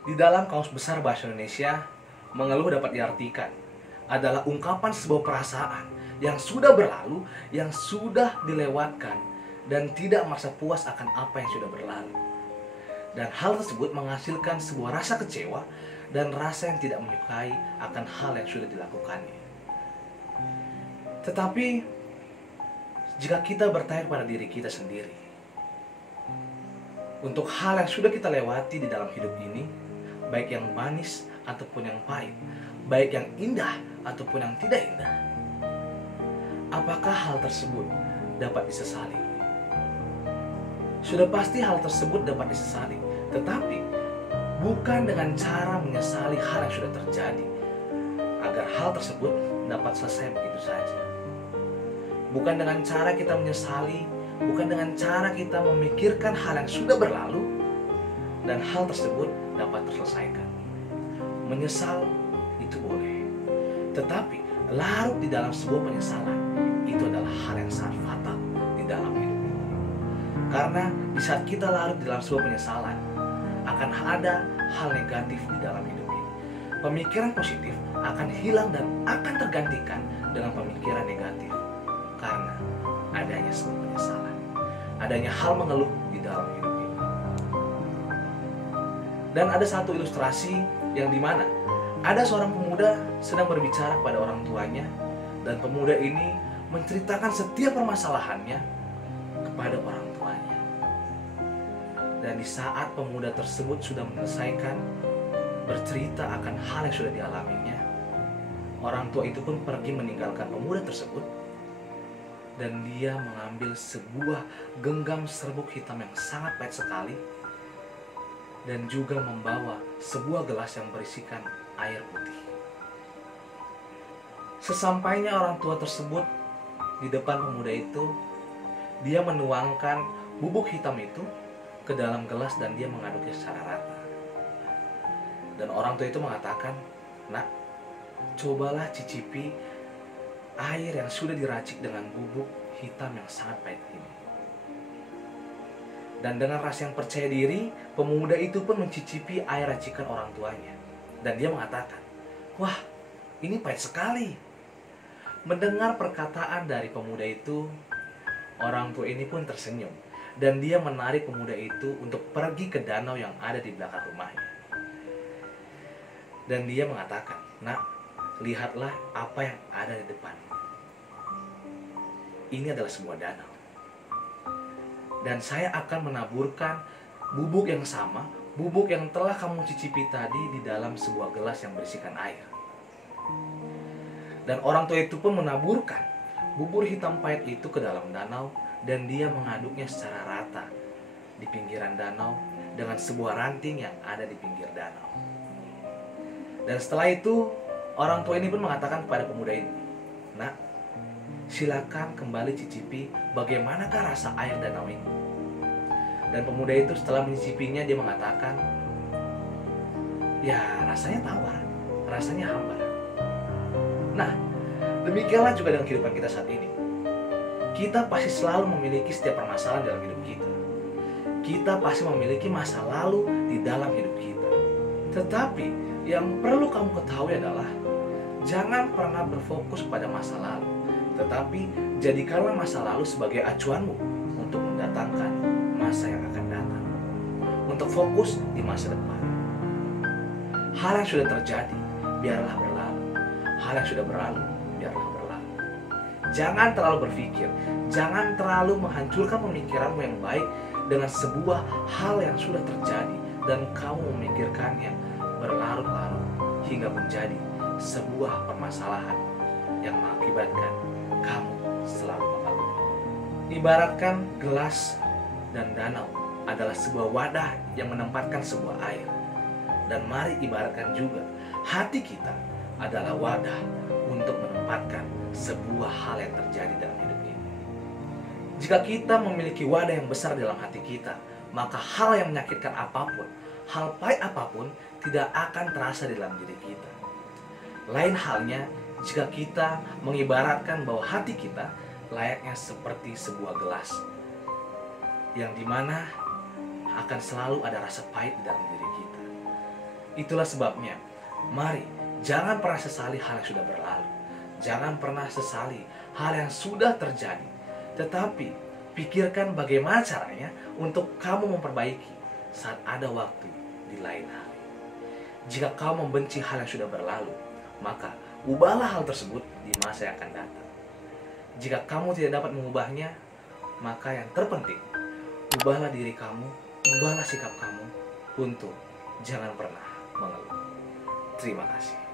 Di dalam Kamus Besar Bahasa Indonesia, mengeluh dapat diartikan adalah ungkapan sebuah perasaan yang sudah berlalu, yang sudah dilewatkan, dan tidak merasa puas akan apa yang sudah berlalu. Dan hal tersebut menghasilkan sebuah rasa kecewa dan rasa yang tidak menyukai akan hal yang sudah dilakukannya. Tetapi, jika kita bertanya pada diri kita sendiri, untuk hal yang sudah kita lewati di dalam hidup ini, baik yang manis ataupun yang pahit, baik yang indah ataupun yang tidak indah, apakah hal tersebut dapat disesali? Sudah pasti hal tersebut dapat disesali, tetapi bukan dengan cara menyesali hal yang sudah terjadi, agar hal tersebut dapat selesai begitu saja. Bukan dengan cara kita menyesali, bukan dengan cara kita memikirkan hal yang sudah berlalu, dan hal tersebut dapat terselesaikan. Menyesal itu boleh, tetapi larut di dalam sebuah penyesalan itu adalah hal yang sangat fatal di dalam hidup ini. Karena di saat kita larut di dalam sebuah penyesalan, akan ada hal negatif di dalam hidup ini. Pemikiran positif akan hilang dan akan tergantikan dengan pemikiran negatif, karena adanya sebuah penyesalan, adanya hal mengeluh di dalam hidup ini. Dan ada satu ilustrasi yang dimana ada seorang pemuda sedang berbicara kepada orang tuanya, dan pemuda ini menceritakan setiap permasalahannya kepada orang tuanya. Dan di saat pemuda tersebut sudah menyelesaikan bercerita akan hal yang sudah dialaminya, orang tua itu pun pergi meninggalkan pemuda tersebut, dan dia mengambil sebuah genggam serbuk hitam yang sangat pahit sekali, dan juga membawa sebuah gelas yang berisikan air putih. Sesampainya orang tua tersebut di depan pemuda itu, dia menuangkan bubuk hitam itu ke dalam gelas dan dia mengaduknya secara rata. Dan orang tua itu mengatakan, "Nak, cobalah cicipi air yang sudah diracik dengan bubuk hitam yang sangat pahit ini." Dan dengan rasa yang percaya diri, pemuda itu pun mencicipi air racikan orang tuanya. Dan dia mengatakan, "Wah, ini pahit sekali." Mendengar perkataan dari pemuda itu, orang tua ini pun tersenyum. Dan dia menarik pemuda itu untuk pergi ke danau yang ada di belakang rumahnya. Dan dia mengatakan, "Nak, lihatlah apa yang ada di depan. Ini adalah sebuah danau. Dan saya akan menaburkan bubuk yang sama, bubuk yang telah kamu cicipi tadi di dalam sebuah gelas yang berisikan air." Dan orang tua itu pun menaburkan bubur hitam pahit itu ke dalam danau, dan dia mengaduknya secara rata di pinggiran danau dengan sebuah ranting yang ada di pinggir danau. Dan setelah itu, orang tua ini pun mengatakan kepada pemuda ini, "Nak, silakan kembali cicipi bagaimanakah rasa air danau ini." Dan pemuda itu setelah mencicipinya, dia mengatakan, "Ya, rasanya tawar, rasanya hambar." Nah, demikianlah juga dengan kehidupan kita saat ini. Kita pasti selalu memiliki setiap permasalahan dalam hidup kita. Kita pasti memiliki masa lalu di dalam hidup kita. Tetapi yang perlu kamu ketahui adalah, jangan pernah berfokus pada masa lalu, tetapi jadikanlah masa lalu sebagai acuanmu untuk mendatangkan masa yang akan datang, untuk fokus di masa depan. Hal yang sudah terjadi, biarlah berlalu. Hal yang sudah berlalu, biarlah berlalu. Jangan terlalu berpikir, jangan terlalu menghancurkan pemikiranmu yang baik dengan sebuah hal yang sudah terjadi, dan kamu memikirkannya berlarut-larut hingga menjadi sebuah permasalahan yang mengakibatkan kamu selalu mengeluh. Ibaratkan gelas dan danau adalah sebuah wadah yang menempatkan sebuah air. Dan mari ibaratkan juga hati kita adalah wadah untuk menempatkan sebuah hal yang terjadi dalam hidup ini. Jika kita memiliki wadah yang besar dalam hati kita, maka hal yang menyakitkan apapun, hal pahit apapun tidak akan terasa di dalam diri kita. Lain halnya jika kita mengibaratkan bahwa hati kita layaknya seperti sebuah gelas, yang dimana akan selalu ada rasa pahit di dalam diri kita. Itulah sebabnya, mari jangan pernah sesali hal yang sudah berlalu. Jangan pernah sesali hal yang sudah terjadi. Tetapi pikirkan bagaimana caranya untuk kamu memperbaiki saat ada waktu di lain hari. Jika kau membenci hal yang sudah berlalu, maka ubahlah hal tersebut di masa yang akan datang. Jika kamu tidak dapat mengubahnya, maka yang terpenting, ubahlah diri kamu, ubahlah sikap kamu untuk jangan pernah mengeluh. Terima kasih.